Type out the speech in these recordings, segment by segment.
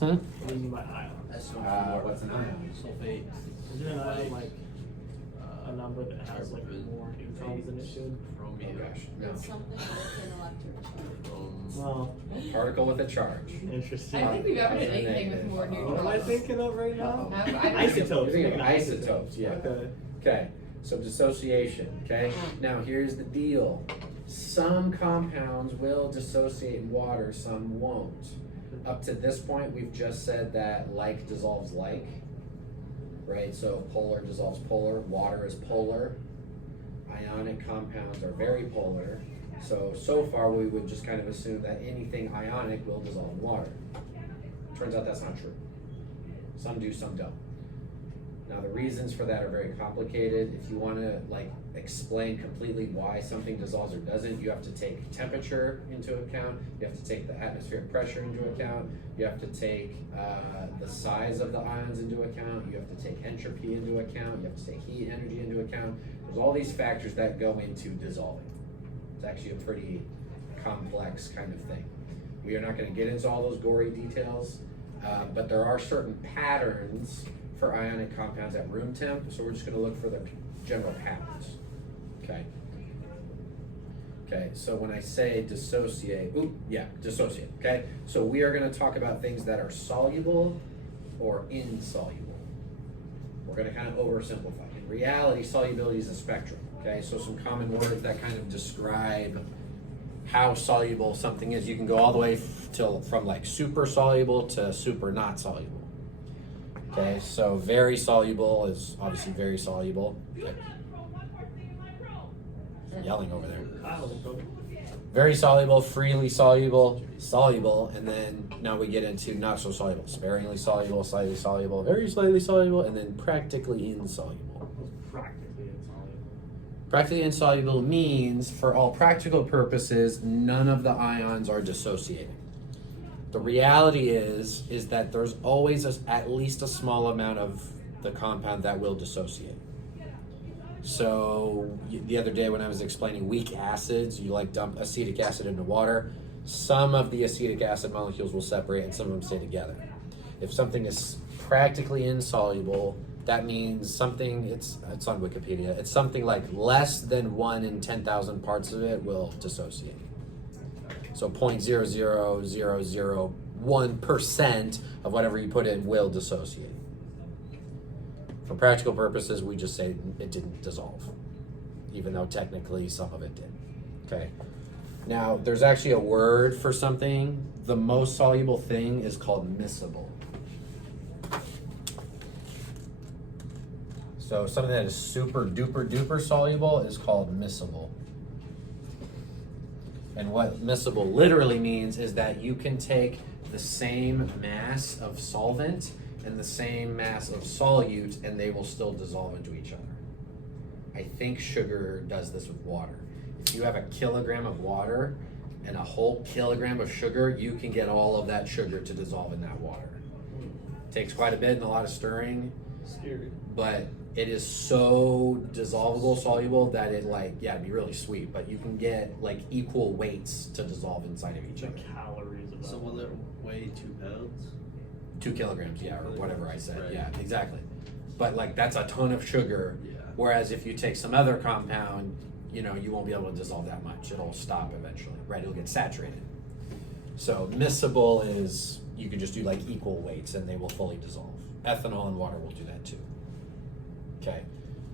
What do you mean by ion? What's an ion? Sulfate. Isn't an ion like a number that has like more neutrons than it should? Oh gosh, no. It's something like an electric charge. Well, Particle with a charge. interesting. I don't think we've ever done Positive, anything with negative. more What am I neutrons. thinking of right now? No, I Isotopes. You're thinking of Maybe isotopes, yeah. Okay. Okay, so dissociation, okay? Now here's the deal. Some compounds will dissociate in water, some won't. Up to this point, we've just said that like dissolves like, right? So polar dissolves polar, water is polar. Ionic compounds are very polar. So far we would just kind of assume that anything ionic will dissolve in water. Turns out that's not true. Some do, some don't. Now the reasons for that are very complicated. If you want to like explain completely why something dissolves or doesn't, you have to take temperature into account, you have to take the atmospheric pressure into account, you have to take the size of the ions into account, you have to take entropy into account, you have to take heat energy into account. There's all these factors that go into dissolving. It's actually a pretty complex kind of thing. We are not going to get into all those gory details, but there are certain patterns for ionic compounds at room temp, so we're just going to look for the general patterns. Okay. Okay, so when I say dissociate, dissociate, okay? So we are going to talk about things that are soluble or insoluble. We're going to kind of oversimplify. In reality, solubility is a spectrum, okay? So some common words that kind of describe how soluble something is. You can go all the way from like super soluble to super not soluble. Okay, so very soluble is obviously very soluble. Okay. Yelling over there. Very soluble, freely soluble, soluble, and then now we get into not so soluble. Sparingly soluble, slightly soluble, very slightly soluble, and then practically insoluble. Practically insoluble. Practically insoluble means, for all practical purposes, none of the ions are dissociating. The reality is that there's always at least a small amount of the compound that will dissociate. So the other day when I was explaining weak acids, you like dump acetic acid into water, some of the acetic acid molecules will separate and some of them stay together. If something is practically insoluble, that means something, it's on Wikipedia, it's something like less than 1 in 10,000 parts of it will dissociate. So 0.00001% of whatever you put in will dissociate. For practical purposes, we just say it didn't dissolve, even though technically some of it did. Okay. Now, there's actually a word for something. The most soluble thing is called miscible. So something that is super duper duper soluble is called miscible. And what miscible literally means is that you can take the same mass of solvent and the same mass of solute and they will still dissolve into each other. I think sugar does this with water. If you have a kilogram of water and a whole kilogram of sugar, you can get all of that sugar to dissolve in that water. It takes quite a bit and a lot of stirring. Scary. But it is so dissolvable, soluble that it it'd be really sweet, but you can get like equal weights to dissolve inside of each The other. calories of So that. will it weigh 2 pounds? 2 kilograms, yeah, or whatever I said, Right. yeah, exactly. But like that's a ton of sugar, Yeah. whereas if you take some other compound, you won't be able to dissolve that much. It'll stop eventually, right? It'll get saturated. So miscible is, you can just do like equal weights and they will fully dissolve. Ethanol and water will do that too. Okay,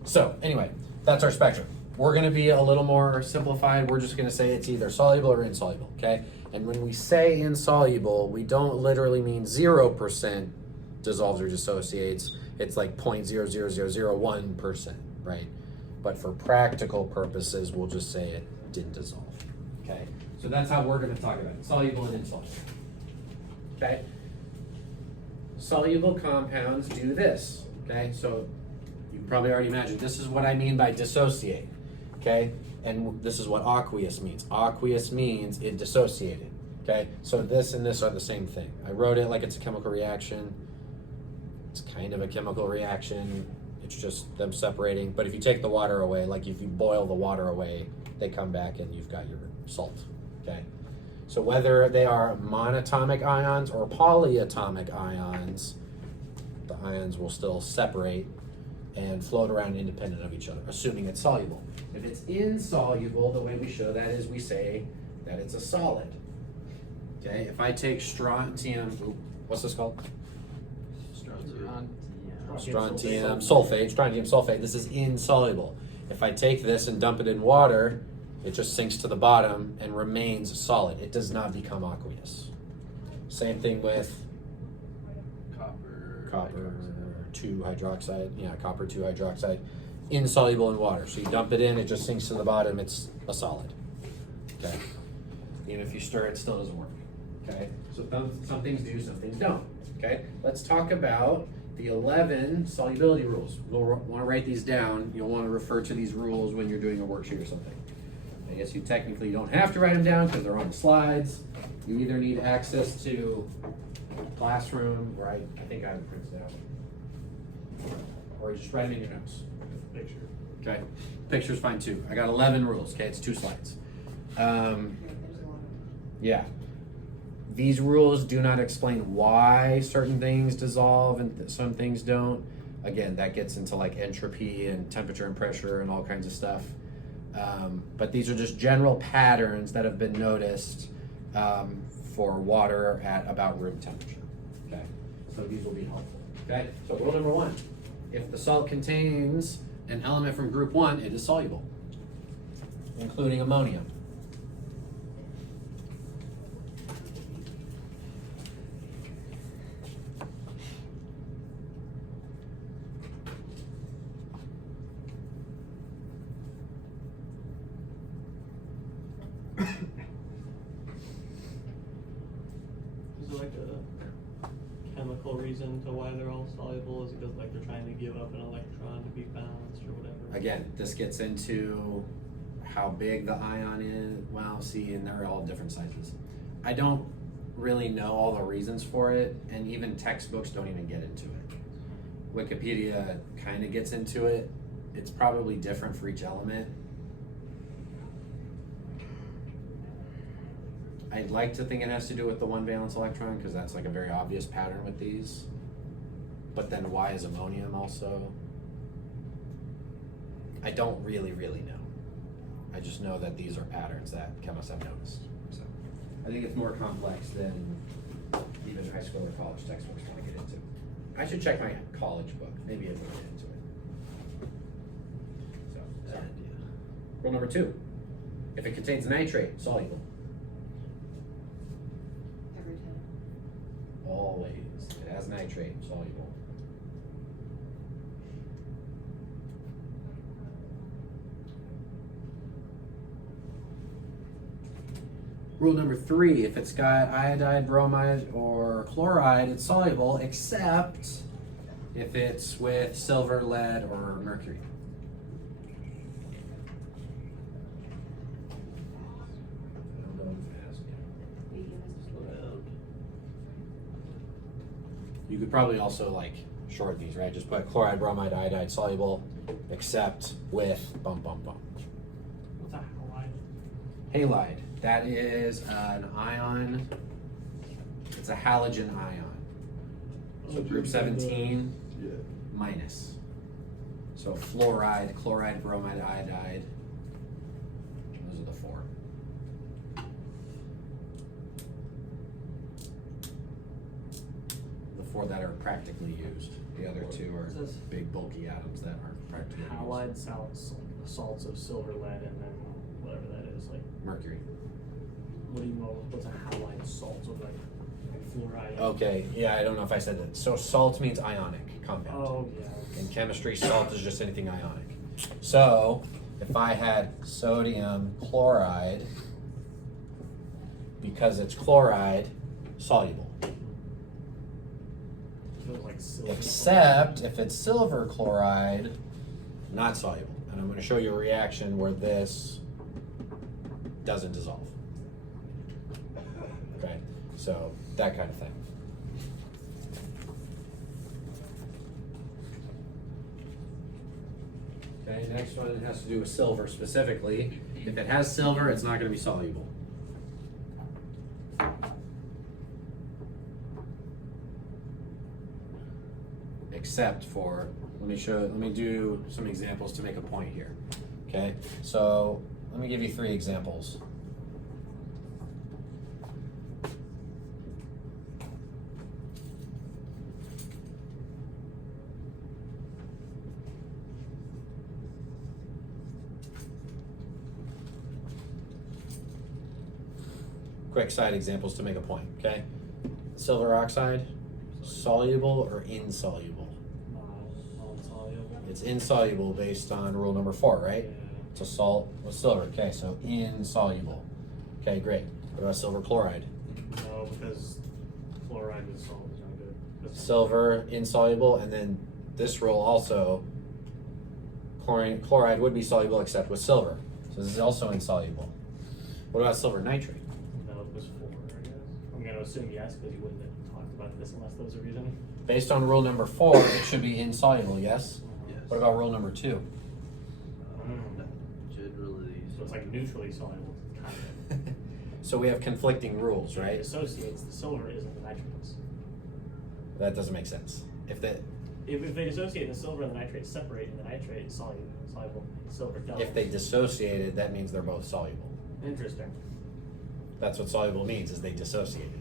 so anyway, that's our spectrum. We're going to be a little more simplified. We're just going to say it's either soluble or insoluble, okay? And when we say insoluble, we don't literally mean 0% dissolves or dissociates. It's like 0.00001%, right? But for practical purposes, we'll just say it didn't dissolve, okay? So that's how we're going to talk about it, soluble and insoluble, okay? Soluble compounds do this, okay? So you can probably already imagine, this is what I mean by dissociate, okay? And this is what aqueous means. Aqueous means it dissociated, okay? So this and this are the same thing. I wrote it like it's a chemical reaction. It's kind of a chemical reaction. It's just them separating. But if you take the water away, like if you boil the water away, they come back and you've got your salt, okay? So whether they are monatomic ions or polyatomic ions, the ions will still separate and float around independent of each other, assuming it's soluble. If it's insoluble, the way we show that is we say that it's a solid. Okay, if I take strontium, what's this called? Strontium sulfate, this is insoluble. If I take this and dump it in water, it just sinks to the bottom and remains solid. It does not become aqueous. Same thing with copper 2 hydroxide. Yeah, copper 2 hydroxide. Insoluble in water. So you dump it in, it just sinks to the bottom, it's a solid. Okay. Even if you stir it, it still doesn't work. Okay. So some things do, some things don't. Okay. Let's talk about the 11 solubility rules. We'll want to write these down. You'll want to refer to these rules when you're doing a worksheet or something. I guess you technically don't have to write them down because they're on the slides. You either need access to classroom, or I think I have it printed out, or you just write them in your notes. Picture. Okay, picture's fine too. I got 11 rules. Okay, it's 2 slides. Yeah. These rules do not explain why certain things dissolve and some things don't. Again, that gets into like entropy and temperature and pressure and all kinds of stuff. But these are just general patterns that have been noticed for water at about room temperature. Okay, so these will be helpful. Okay, so rule number 1: if the salt contains an element from group 1, it is soluble, including ammonium. Is there like a chemical reason to why they're all soluble? Is it because like they're trying to give up an electron to be balanced or whatever? Again, this gets into how big the ion is. Well, see, and they're all different sizes. I don't really know all the reasons for it, and even textbooks don't even get into it. Wikipedia kind of gets into it. It's probably different for each element. I'd like to think it has to do with the 1 valence electron because that's like a very obvious pattern with these. But then why is ammonium also? I don't really know. I just know that these are patterns that chemists have noticed. So I think it's more complex than even high school or college textbooks want to get into. I should check my college book. Maybe it will get into it. So, rule number 2: if it contains nitrate, soluble. Every time. Always. It has nitrate, soluble. Rule number 3: if it's got iodide, bromide, or chloride, it's soluble, except if it's with silver, lead, or mercury. You could probably also like short these, right? Just put chloride, bromide, iodide, soluble, except with bum bum bum. What's a halide? Halide. That is an ion. It's a halogen ion. So group 17 minus. So fluoride, chloride, bromide, iodide. Those are the 4. The 4 that are practically used. The other 2 are big bulky atoms that aren't practically used. Halide salts of silver, lead, and then whatever that is, like Mercury. what do you know? What's a halide salt of like fluoride? Okay, yeah, I don't know if I said that. So salt means ionic compound. Oh yeah. In chemistry, salt is just anything ionic. So if I had sodium chloride, because it's chloride, soluble. Feels like silver. Except if it's silver chloride, not soluble. And I'm going to show you a reaction where this doesn't dissolve. Okay, so that kind of thing. Okay, next one has to do with silver specifically. If it has silver, it's not going to be soluble. except for, let me do some examples to make a point here. Okay, so let me give you 3 examples. Quick side examples to make a point, okay? Silver oxide, soluble or insoluble? Non-soluble. It's insoluble based on rule number 4, right? Yeah. It's a salt with silver, okay, so insoluble. Okay, great. What about silver chloride? No, because chloride with salt is not good. That's- Silver, insoluble, and then this rule also, chloride would be soluble except with silver. So this is also insoluble. What about silver nitrate? No, it was 4, I guess. I'm gonna assume yes, because you wouldn't have talked about this unless there was a reason. Based on rule number 4, it should be insoluble, yes? Yes. What about rule number 2? Generally. So it's like neutrally soluble, kind of. So we have conflicting rules, It right? associates the silver isn't the nitrates. That doesn't make sense. If they dissociate, the silver and the nitrate separate, and the nitrate is soluble. Silver doesn't. if they dissociated, that means they're both soluble. Interesting. That's what soluble means, is they dissociated.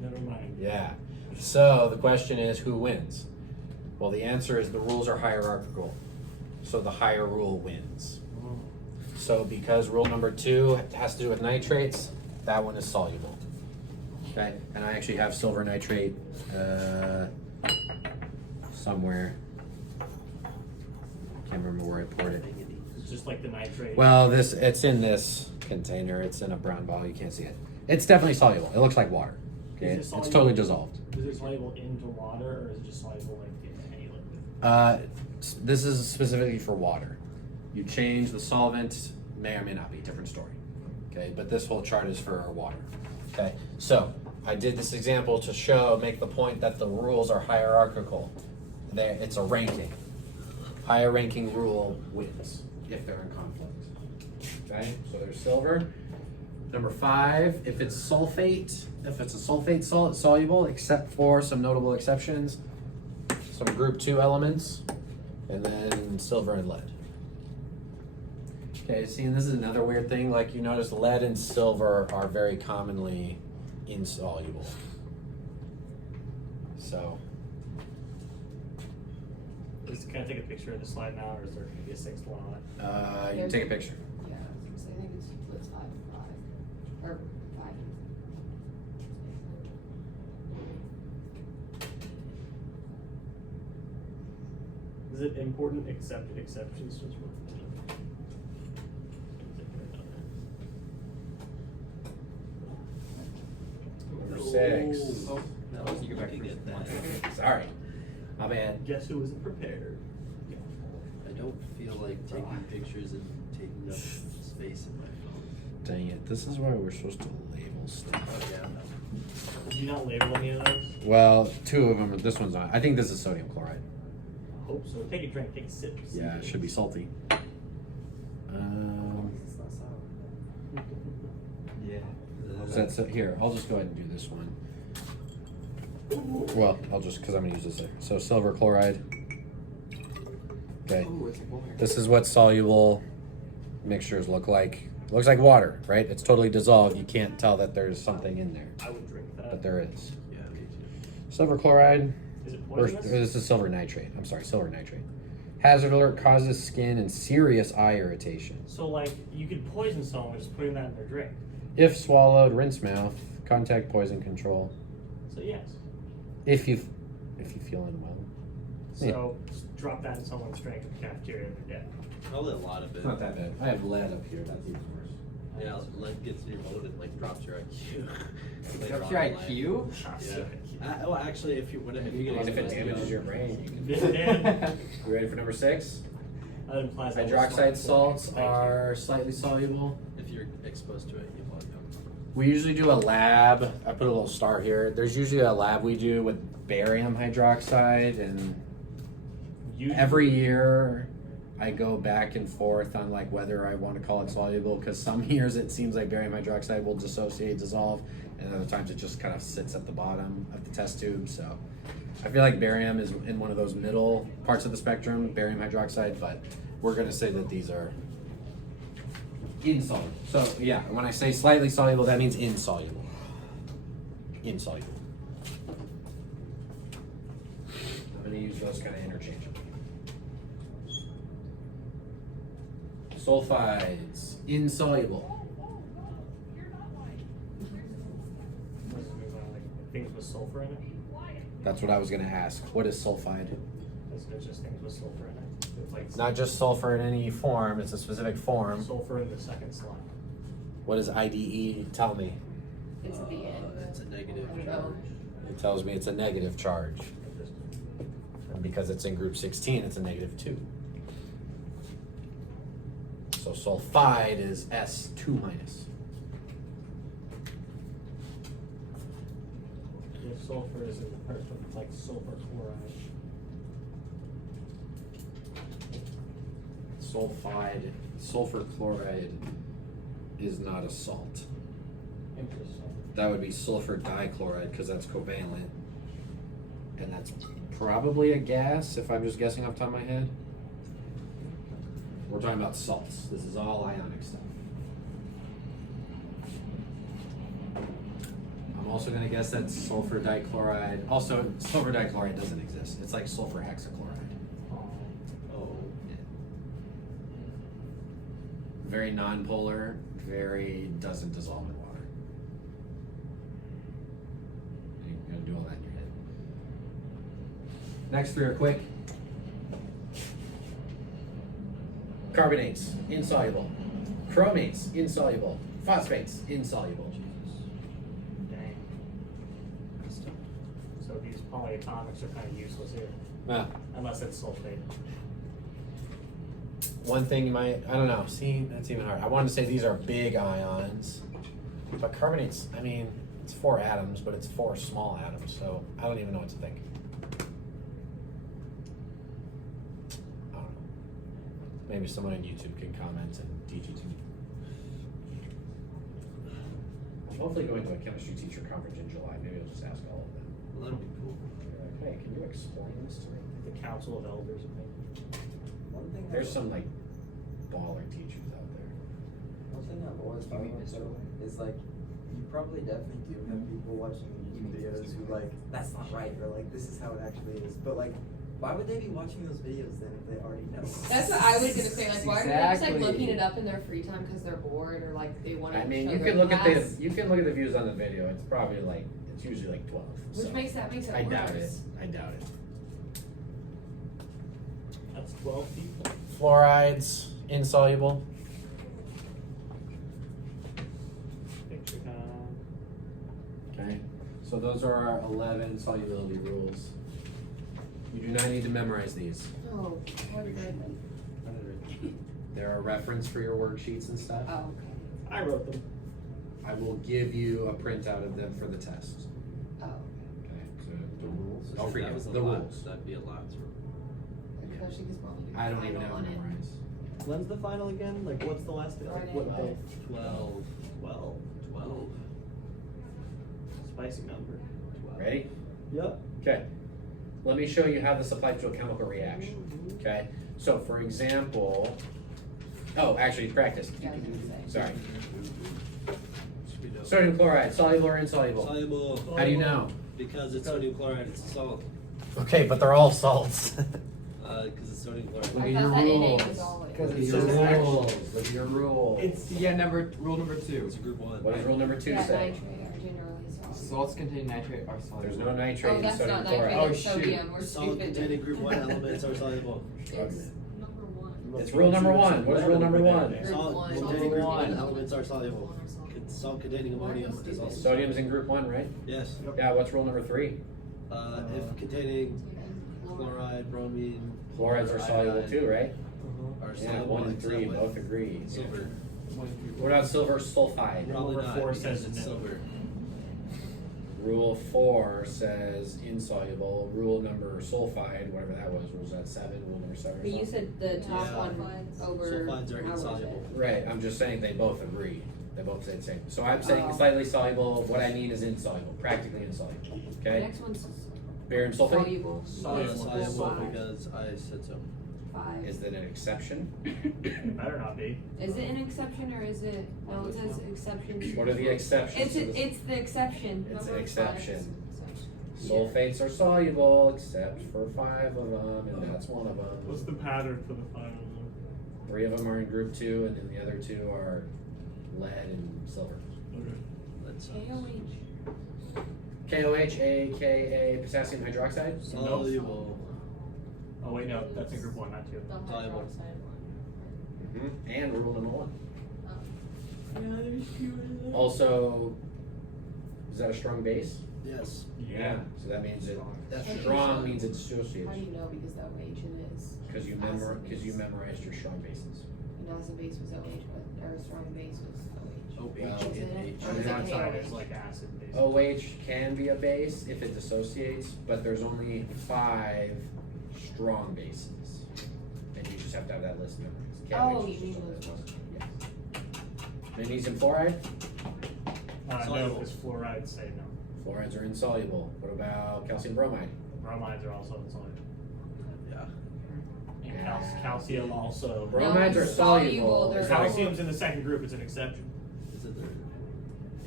Never mind. Yeah. So the question is, who wins? Well, the answer is the rules are hierarchical. So the higher rule wins. So because rule number 2 has to do with nitrates, that one is soluble. Okay, and I actually have silver nitrate somewhere. Can't remember where I poured it. It's just like the nitrate. Well, it's in this container. It's in a brown bottle. You can't see it. It's definitely soluble. It looks like water. Okay, Is it it's soluble? totally dissolved. Is it soluble into water, or is it just soluble like in any liquid? This is specifically for water. You change the solvent, may or may not be, different story. Okay, but this whole chart is for water. Okay, so I did this example to make the point that the rules are hierarchical. It's a ranking. Higher ranking rule wins if they're in conflict. Okay, so there's silver. Number 5, if it's a sulfate soluble, except for some notable exceptions, some group 2 elements, and then silver and lead. Okay, see, and this is another weird thing. Like you notice, lead and silver are very commonly insoluble. So, Can I take a picture of the slide now, or is there going to be a 6th one on it? you can take a picture. Yeah, so I think it's 5 and 5, or 5. Is it important except exceptions just work? Number 6. Oh, No, you go back can to get one. that. Sorry, my bad. Guess who isn't prepared? I don't feel like taking pictures and taking up space in my phone. Dang it! This is why we're supposed to label stuff. Oh, yeah, no. Did you not label any of those? Well, 2 of them. This one's not. I think this is sodium chloride. I hope so. Take a drink, take a sip. Yeah, it should be salty. It's not sour. Yeah. So that's here. I'll just go ahead and do this one. Well, because I'm gonna use this there. So silver chloride. Okay. Ooh, it's like water. This is what soluble mixtures look like. It looks like water, right? It's totally dissolved. You can't tell that there's something in there, I would drink that. but there is. Yeah, me too. Silver chloride. Is it Or poisonous? this is silver nitrate. I'm sorry, silver nitrate. Hazard alert, causes skin and serious eye irritation. So like, you could poison someone just putting that in their drink. If swallowed, rinse mouth. Contact poison control. So yes. If you feel unwell. So just drop that in someone's drink at the cafeteria and they're dead. Probably a lot of it. It's not that bad. I have lead up here. That's even worse. Yeah, lead gets in your blood and like drops your IQ. Later That's on your in life. IQ? Yeah. Well, actually, if you get And if it damages your brain. Yeah. You ready for number 6? That implies I was Hydroxide smart. salts Thank you. are slightly soluble. if you're exposed to it, you want to. We usually do a lab. I put a little star here. There's usually a lab we do with barium hydroxide, and Usually- every year I go back and forth on like whether I want to call it soluble, because some years it seems like barium hydroxide will dissociate, dissolve, and other times it just kind of sits at the bottom of the test tube. So I feel like barium is in one of those middle parts of the spectrum, barium hydroxide, but we're gonna say that these are insoluble. So yeah, when I say slightly soluble, that means insoluble. Insoluble. I'm gonna use those kind of interchangeably. Sulfides, insoluble. Things with sulfur in it. That's what I was gonna ask. What is sulfide? It's just things with sulfur in it. It's like Not just sulfur in any form, it's a specific form. sulfur in the second slide. What does IDE tell me? It's at the end. It's a negative I don't know. charge. It tells me it's a negative charge. And because it's in group 16, it's a negative 2. So sulfide is S2 minus. The sulfur is in the part of like sulfur chloride. Sulfur chloride is not a salt. Interesting. That would be sulfur dichloride because that's covalent. And that's probably a gas if I'm just guessing off the top of my head. We're talking about salts. This is all ionic stuff. I'm also going to guess that's sulfur dichloride. Also, sulfur dichloride doesn't exist. It's like sulfur hexachloride. Oh, yeah. Very nonpolar, very doesn't dissolve in water. You're going to do all that in your head. Next three are quick. Carbonates, insoluble. Chromates, insoluble. Phosphates, insoluble. Dang. So these polyatomics are kind of useless here, Ah, unless it's sulfate. one thing you might, I don't know, see, that's even hard. I wanted to say these are big ions, but carbonates, I mean, it's 4 atoms, but it's 4 small atoms, so I don't even know what to think. I don't know. Maybe someone on YouTube can comment and teach it to me. I'm hopefully going to a chemistry teacher conference in July. Maybe I'll just ask all of them. Well, that'd be cool. Hey, can you explain this to me? The Council of Elders, I think. One thing There's some like baller teachers out there. One thing I've always found though is like you probably definitely do have people watching YouTube videos who like that's not right or like this is how it actually is. But like why would they be watching those videos then if they already know? That's what I was gonna say. Like, why are they just like Exactly. looking it up in their free time because they're bored or like they want to? I mean, you can look at the views on the video. It's probably like it's usually like 12. Which so makes it I worse. doubt it. I doubt it. That's 12 people. Fluorides, insoluble. Picture time. Okay. So those are our 11 solubility rules. You do not need to memorize these. Oh, what did They're a reference for your worksheets and stuff. Oh, okay. I wrote them. I will give you a printout of them for the test. Oh, Okay. So The rules? Don't forget That was a the lot. rules. That'd be a lot. okay. Especially because we're only doing I don't even final have on it it. memorized. When's the final again? Like, what's the last day? Like, what day? 12. 12. 12. Spicy number. 12. Ready? Yep. Okay. Let me show you how this applies to a chemical reaction. Okay. So for example, oh, actually practice. Yeah, I was gonna say. Sorry. Should be dope. Sodium chloride, soluble or insoluble? Soluble. How do you know? Because it's sodium chloride, it's a salt. Okay, but they're all salts. Because it's sodium Look chloride. at I your thought that NA rules. was always- Look at It's your just rules. Look at your rules. It's rule number 2. It's a group 1. What does rule number 2 Yeah, say? nitrate are generally soluble. Salts contain nitrate are soluble. There's no nitrate Oh, in that's sodium not chloride. nitrate, Oh, it's shoot. sodium. We're Salt stupid. containing group 1 elements are soluble. It's Okay. number 1. It's rule number 1. What is rule number 1? Group Salt one. containing group 1 One. elements are soluble. Salt containing ammonium is also Sodium's in group 1, right? Yes. Yeah, what's rule number 3? If containing chloride, bromine, Chlorides are soluble iodine too, right? are Yeah, soluble 1 and except 3 with both agree. silver. What about silver sulfide? Probably Number not 4 because says it's no. silver. Rule 4 says insoluble. Rule number sulfide, whatever that was that 7? Rule number 7 or But you something? said the top Yeah. one over. Sulfides are how was it? insoluble. Right, I'm just saying they both agree They both say the same. So I'm saying slightly soluble. What I need is insoluble, practically insoluble. The Okay. next one's Barium sulfate soluble. Soluble Five. because I said so. 5. is that an exception? Better not be. Is it an exception or is it? No, it says exception. What are the exceptions? to this? It's the exception. It's an Number 5 is an exception. exception. Sulfates are soluble except for 5 of them, and that's one of What's them. the pattern for the 5 of them? 3 of them are in group 2, and then the other 2 are lead and silver. Okay. Let's KOH. KOH, aka potassium hydroxide. soluble. Oh wait, no, that's in group 1, not 2. The Soluble. hydroxide one. And rule number 1. Oh. Yeah, there's 2 in there. Also, is that a strong base? Yes. So that means it. That's Strong true. means it dissociates. How do you know? Because the OH it is. Because you memorized your strong bases. And acid base was OH, but or strong base was OH. OH Well, and is it? H. Or is it Hydroxide KOH? is like acid based. OH can be a base if it dissociates, but there's only 5 strong bases. And you just have to have that list memorized. Oh, KOH you is mean just one of those those. ones. Yes. Magnesium fluoride? No, Soluble. because fluorides say no. Fluorides are insoluble. What about calcium bromide? Bromides are also insoluble. Yeah. And calcium also. Bromides No, are it's soluble. soluble, they're Is that- Calcium's in the second group, it's an exception. Is it there?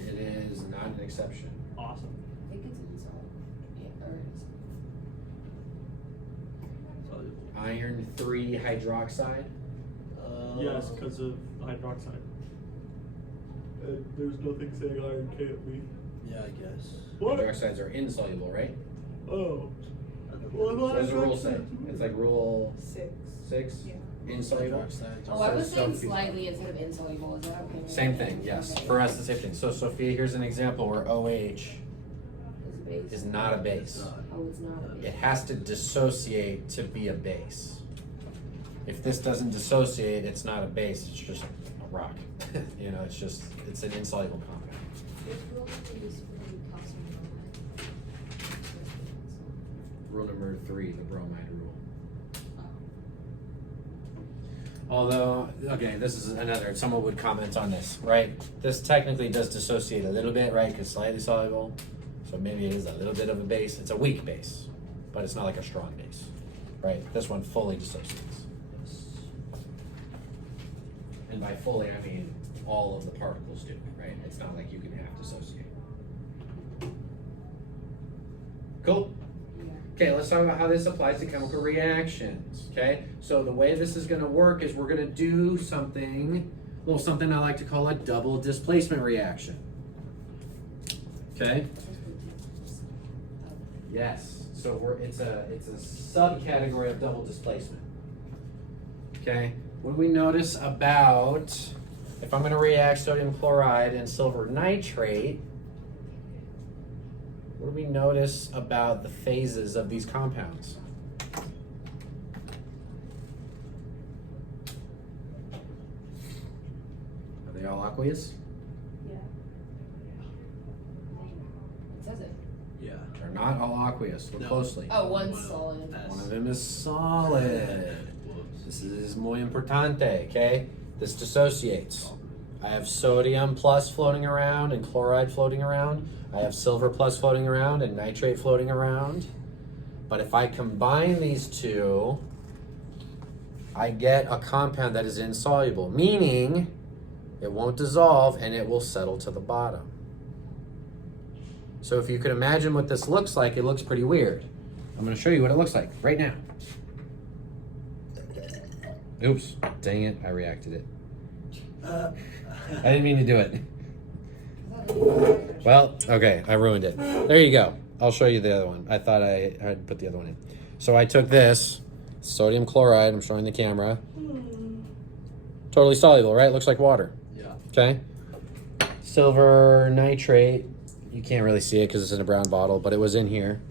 It is not an exception. Awesome. I think it's insoluble. Yeah, or it's Soluble. Iron 3 hydroxide. Yes, because of hydroxide. There's nothing saying iron can't be. Yeah, I guess. What? Hydroxides are insoluble, right? Oh. What does the rule say? It's like rule 6? Yeah. Insoluble? Hydroxide. Oh, I was So saying Sophie- slightly instead of insoluble. Is that okay? Same thing, yes. Okay. For us, the same thing. So, Sophia, here's an example where OH Is a base? is not a It's base. not. Oh, it's not a base. It has to dissociate to be a base. If this doesn't dissociate, it's not a base, it's just a rock. You know, it's an insoluble compound. Rule number 3, the bromide rule. Although, okay, this is another, someone would comment on this, right? This technically does dissociate a little bit, right? Because slightly soluble, so maybe it is a little bit of a base. It's a weak base, but it's not like a strong base, right? This one fully dissociates. And by fully, I mean all of the particles do, right? It's not like you can half dissociate. Cool. Okay, let's talk about how this applies to chemical reactions, okay? So the way this is gonna work is we're gonna do something, something I like to call a double displacement reaction. Okay? Yes, so it's a subcategory of double displacement. Okay, what do we notice about, if I'm gonna react sodium chloride and silver nitrate, what do we notice about the phases of these compounds? Are they all aqueous? Yeah. It says it. Yeah. They're not all aqueous. Look No. closely. Oh, one's Well, solid. S. One of them is solid. Whoops. This is muy importante, okay? This dissociates. I have sodium plus floating around and chloride floating around. I have silver plus floating around and nitrate floating around. But if I combine these two, I get a compound that is insoluble, meaning it won't dissolve and it will settle to the bottom. So if you can imagine what this looks like, it looks pretty weird. I'm going to show you what it looks like right now. Oops, dang it, I reacted it. I didn't mean to do it. Well, okay, I ruined it. There you go. I'll show you the other one. I thought I had put the other one in. So I took this, sodium chloride, I'm showing the camera. Totally soluble, right? Looks like water. Yeah. Okay. Silver nitrate, you can't really see it because it's in a brown bottle, but it was in here.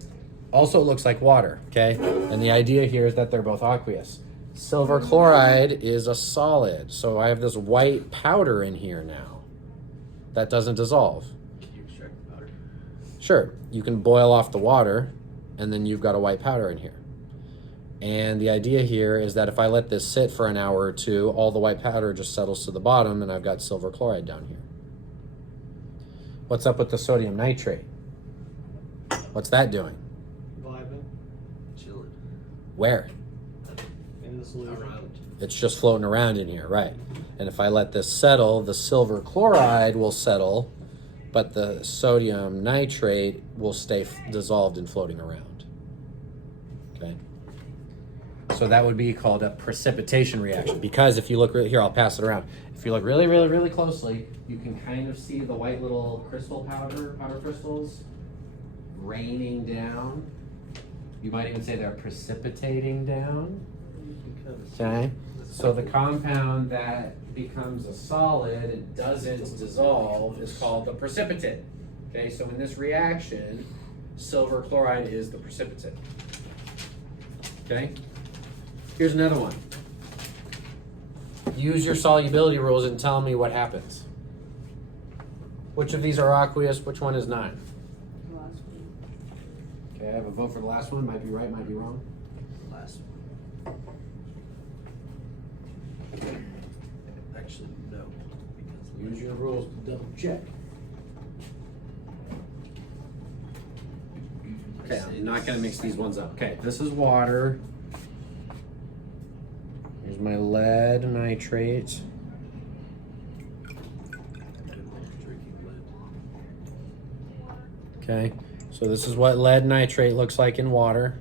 Also looks like water, okay? And the idea here is that they're both aqueous. Silver chloride is a solid, so I have this white powder in here now that doesn't dissolve. Can you extract the powder? Sure, you can boil off the water and then you've got a white powder in here. And the idea here is that if I let this sit for an hour or two, all the white powder just settles to the bottom and I've got silver chloride down here. What's up with the sodium nitrate? What's that doing? Vibing Chilling. Where? in the solution. Around. It's just floating around in here, right? And if I let this settle, the silver chloride will settle, but the sodium nitrate will stay dissolved and floating around. Okay? So that would be called a precipitation reaction, because if you look here, I'll pass it around. If you look really, really, really closely, you can kind of see the white little crystal powder crystals raining down. You might even say they're precipitating down. Okay? So the compound that becomes a solid and doesn't dissolve is called the precipitate. Okay, so in this reaction, silver chloride is the precipitate. Okay? Here's another one. Use your solubility rules and tell me what happens. Which of these are aqueous? Which one is not? The last one. Okay, I have a vote for the last one. Might be right, might be wrong. Last one. Actually, no. Because Use your rules to double check. Okay, I'm not gonna mix these ones up. Okay, this is water. Here's my lead nitrate. drinking lead. Okay, so this is what lead nitrate looks like in water.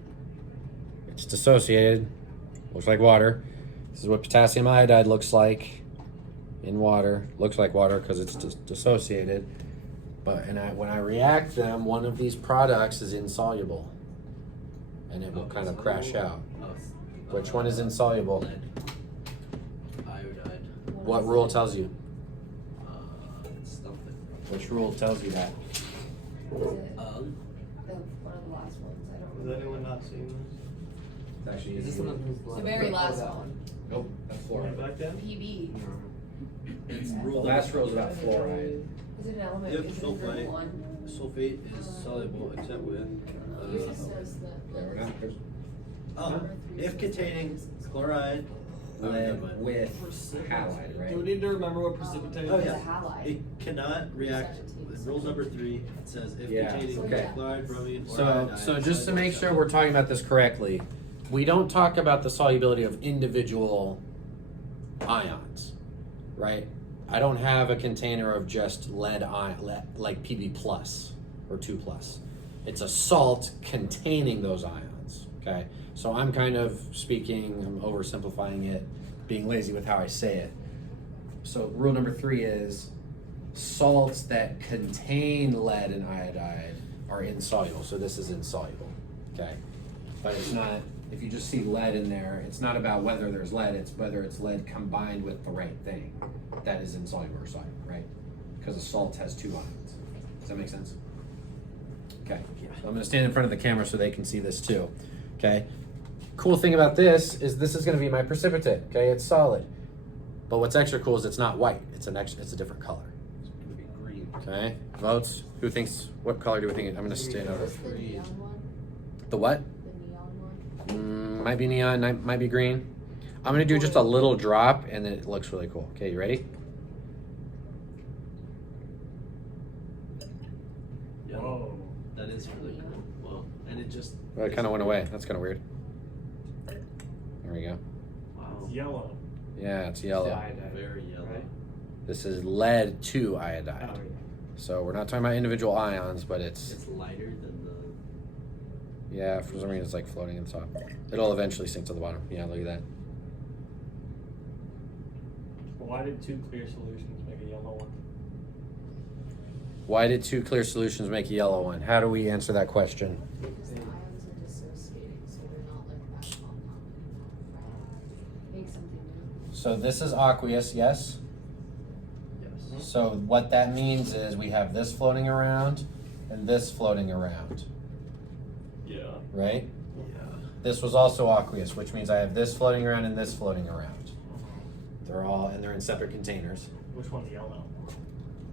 It's dissociated, looks like water. This is what potassium iodide looks like in water. Looks like water because it's dissociated. But when I react them, one of these products is insoluble, and it will kind of crash out. Which one is insoluble? Lead. Iodide. What rule tells you? It's something. Which rule tells you that? Is it the, one of the last ones? I don't Has remember. anyone not seen this? It's actually Is this the one who's The very last one. Nope, that's Way fluoride. back then? PB. It's The rule last rule is about fluoride. Is it an element? If Is it a sulfite- group one? Sulfate is soluble except with, Yours says that. Yeah, we're not, there's if containing chloride, lead with halide, Do we right? need to remember what precipitation Oh, is? yeah. It's a halide. it cannot react. Rule number 3, it says if Yeah, containing okay. chloride, bromine, or So, iodine. so just to soluble make sure except- we're talking about this correctly, we don't talk about the solubility of individual ions, right? I don't have a container of just lead like PB plus or 2 plus. It's a salt containing those ions, okay? So I'm kind of speaking, I'm oversimplifying it, being lazy with how I say it. So rule number 3 is salts that contain lead and iodide are insoluble. So this is insoluble, okay? But it's not, if you just see lead in there, it's not about whether there's lead, it's whether it's lead combined with the right thing. That is insoluble or soluble, right? Because a salt has 2 ions. Does that make sense? Okay, so I'm gonna stand in front of the camera so they can see this too, okay? Cool thing about this is gonna be my precipitate, okay? It's solid. But what's extra cool is it's not white, it's a different color. It's gonna be green. Okay, votes. Who thinks, what color do we think? I'm gonna stand over. The neon one? The what? The neon one? Might be neon, might be green. I'm gonna do just a little drop and then it looks really cool. Okay, you ready? Yeah. Whoa. That is really cool. Well, and it just. Well, it kind of went away. That's kind of weird. There we go. Wow. It's yellow. Yeah, it's yellow. Very yellow. Right? This is lead 2 iodide. Oh, yeah. So we're not talking about individual ions, but it's, It's lighter than the. yeah, for some reason it's like floating in the top. It'll eventually sink to the bottom. Yeah, look at that. Why did 2 clear solutions make a yellow one? Why did 2 clear solutions make a yellow one? How do we answer that question? Because the ions are dissociating, so they're not like that compound anymore. Make something new. So this is aqueous, yes? Yes. So what that means is we have this floating around and this floating around, Yeah. right? Yeah. This was also aqueous, which means I have this floating around and this floating around. They're in separate containers. Which one's yellow?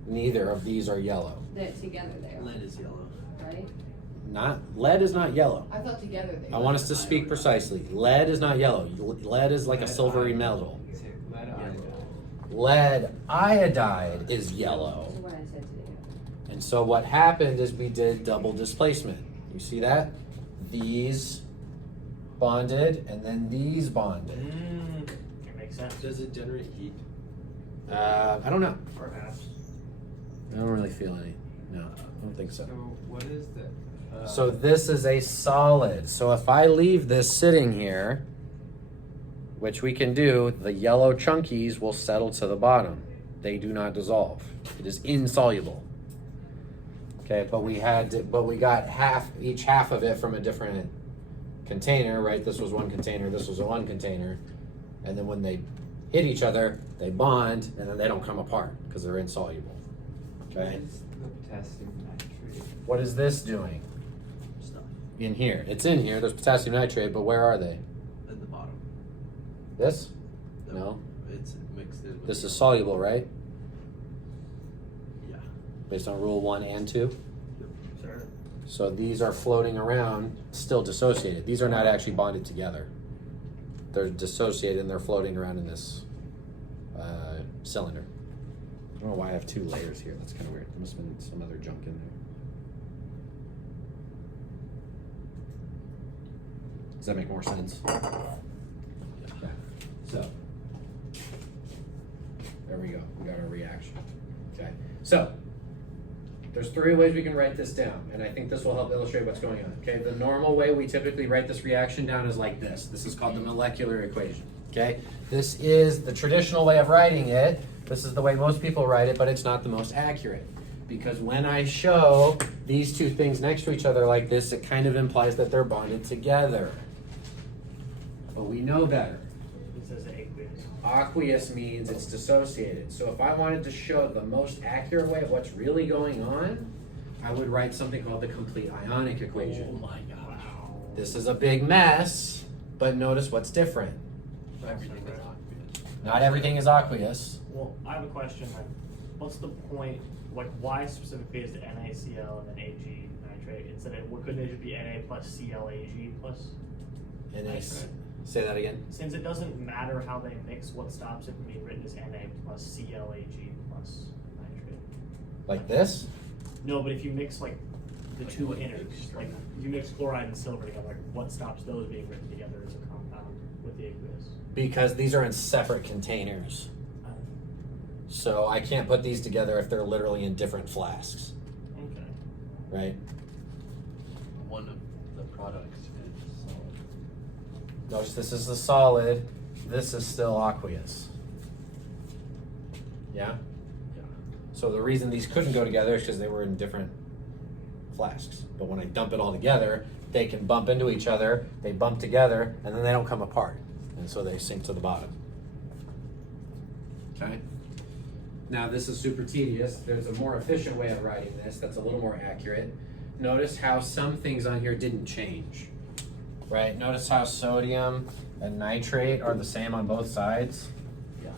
Neither of these are yellow. That together they are, Lead is yellow. right? Lead is not yellow. I thought together they I were. want us to speak precisely. Lead is not yellow. Lead is like a silvery metal. Lead iodide is yellow. So what I said today. And so what happened is we did double displacement. You see that? These bonded and then these bonded. It makes sense. Does it generate heat? I don't know. Perhaps. I don't really feel any. No, I don't think so. So what is the? So this is a solid. So if I leave this sitting here, which we can do, the yellow chunkies will settle to the bottom. They do not dissolve. It is insoluble. Okay, but we got each half of it from a different container, right? This was one container, this was one container. And then when they hit each other, they bond, and then they don't come apart because they're insoluble. Okay? What is the potassium nitrate? What is this doing? Stuff In here. It's in here. There's potassium nitrate, but where are they? at the bottom. This? No. It's mixed in with. This is soluble, right? Yeah. Based on rule 1 and 2. Sure. So these are floating around, still dissociated. These are not actually bonded together. They're dissociated and they're floating around in this cylinder. I don't know why I have 2 layers here. That's kind of weird. There must have been some other junk in there. Does that make more sense? Okay. So, there we go. We got our reaction. Okay. So, there's 3 ways we can write this down, and I think this will help illustrate what's going on. Okay, the normal way we typically write this reaction down is like this. This is called the molecular equation. Okay, this is the traditional way of writing it. This is the way most people write it, but it's not the most accurate. Because when I show these 2 things next to each other like this, it kind of implies that they're bonded together. But we know better. It says aqueous. Aqueous means it's dissociated. So if I wanted to show the most accurate way of what's really going on, I would write something called the complete ionic equation. Oh my gosh. Wow. This is a big mess, but notice what's different. Everything is aqueous. Not everything is aqueous. Well, I have a question then. What's the point, like why specifically is it NaCl and then Ag nitrate instead of, couldn't it just be Na plus ClAg plus NA, say that again. Since it doesn't matter how they mix, what stops it from being written as Na plus ClAg plus nitrate? Like this? No, but if you mix like the Like 2 one inners, big string. like if you mix chloride and silver together, like what stops those being written together as a compound with the aqueous? Because these are in separate containers. So I can't put these together if they're literally in different flasks, Okay. right? One of the products is solid. Notice this is the solid, this is still aqueous. Yeah? Yeah. So the reason these couldn't go together is because they were in different flasks. But when I dump it all together, they can bump into each other, they bump together, and then they don't come apart. And so they sink to the bottom. Okay? Now this is super tedious. There's a more efficient way of writing this that's a little more accurate. Notice how some things on here didn't change. Right? Notice how sodium and nitrate are the same on both sides. Yeah.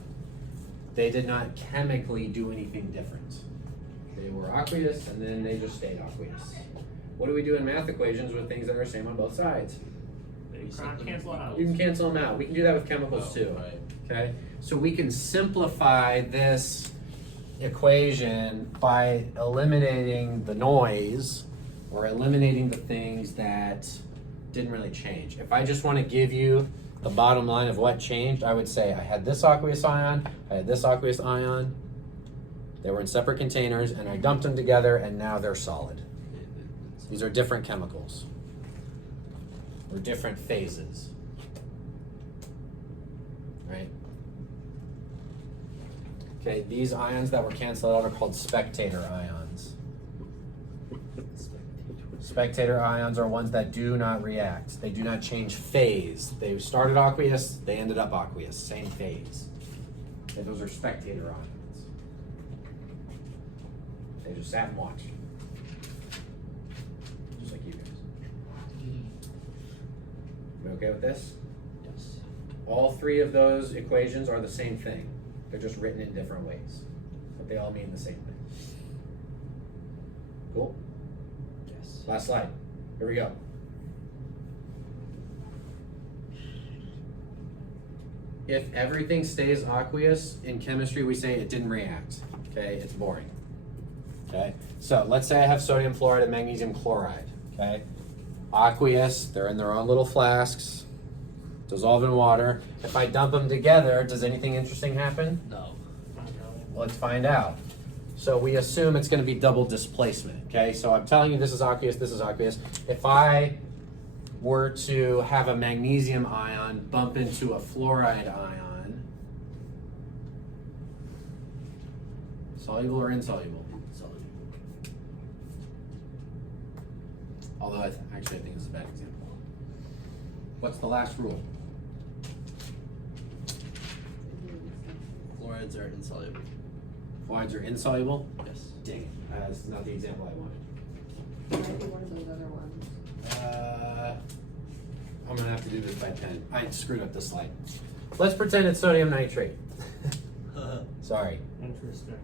They did not chemically do anything different. They were aqueous and then they just stayed aqueous. What do we do in math equations with things that are the same on both sides? You can't cancel it out. You can cancel them out. We can do that with chemicals too. Right. Okay? So we can simplify this equation by eliminating the noise or eliminating the things that didn't really change. If I just want to give you the bottom line of what changed, I would say I had this aqueous ion, I had this aqueous ion. They were in separate containers and I dumped them together and now they're solid. These are different chemicals or different phases. Right? Okay, these ions that were canceled out are called spectator ions. Spectator ions are ones that do not react. They do not change phase. They started aqueous, they ended up aqueous, same phase. Okay, those are spectator ions. They just sat and watched. Just like you guys. You okay with this? Yes. All 3 of those equations are the same thing. They're just written in different ways, but they all mean the same thing. Cool? Yes. Last slide. Here we go. If everything stays aqueous, in chemistry we say it didn't react. Okay, it's boring. Okay, so let's say I have sodium fluoride and magnesium chloride. Okay, aqueous, they're in their own little flasks, dissolve in water. If I dump them together, does anything interesting happen? No. Let's find out. So we assume it's going to be double displacement. Okay, so I'm telling you this is aqueous, this is aqueous. If I were to have a magnesium ion bump into a fluoride ion, soluble or insoluble? Soluble. Although actually I think it's a bad example. What's the last rule? Fluorides are insoluble. Fluorides are insoluble? Yes. Dang it, that's not the example I wanted. Might be one of those other ones. I'm gonna have to do this by pen. I screwed up the slide. Let's pretend it's sodium nitrate. Sorry. Interesting.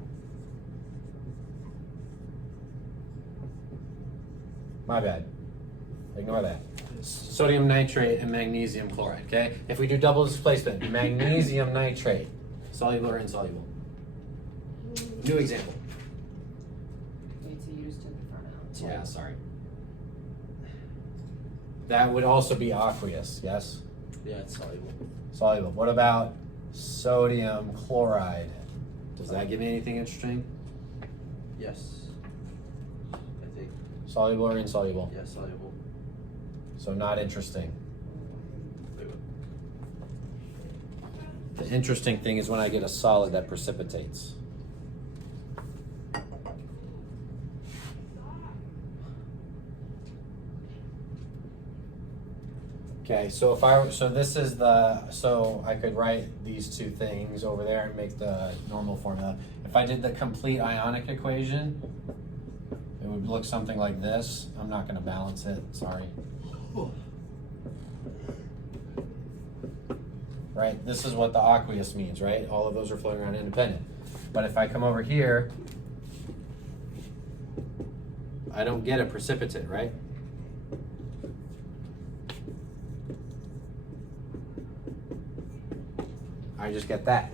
My bad. Ignore that. Sodium nitrate and magnesium chloride, okay? If we do double displacement, magnesium nitrate, soluble or insoluble? New example. Wait till you just took the front out. Yeah, sorry. That would also be aqueous, yes? Yeah, it's soluble. Soluble. What about sodium chloride? Does that give me anything interesting? Yes. I think. Soluble or insoluble? Yeah, soluble. So not interesting. Wait, what? The interesting thing is when I get a solid that precipitates. Okay, so this is so I could write these two things over there and make the normal formula. If I did the complete ionic equation, it would look something like this. I'm not gonna balance it, sorry. Right, this is what the aqueous means, right? All of those are floating around independent. But if I come over here, I don't get a precipitate, right? I just get that.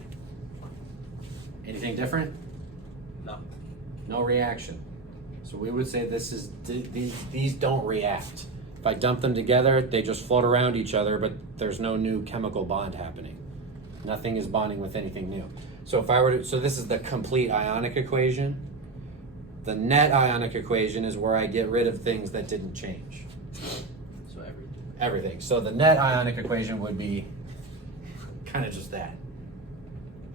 Anything different? No. No reaction. So we would say this is these don't react. If I dump them together, they just float around each other, but there's no new chemical bond happening. Nothing is bonding with anything new. So if I were to, so this is the complete ionic equation. The net ionic equation is where I get rid of things that didn't change. So everything. Everything. So the net ionic equation would be kind of just that,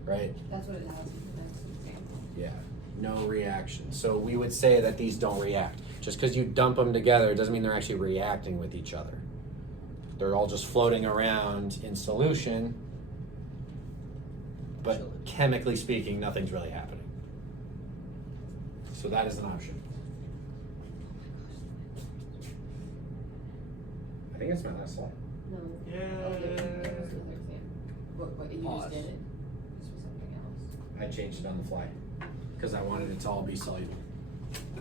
right? That's what it has in the next example. Yeah, no reaction. So we would say that these don't react. Just because you dump them together, it doesn't mean they're actually reacting with each other. They're all just floating around in solution, but chemically speaking, nothing's really happening. So that is an option. I think it's my last slide. No. Yay. Okay, that was the other example. What, you Pause. just did it? This was something else. I changed it on the fly because I wanted it to all be soluble.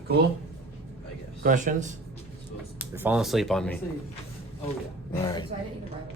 Cool? I guess. Questions? Supposed You're falling asleep on me. Oh yeah. All right. So I didn't even write it.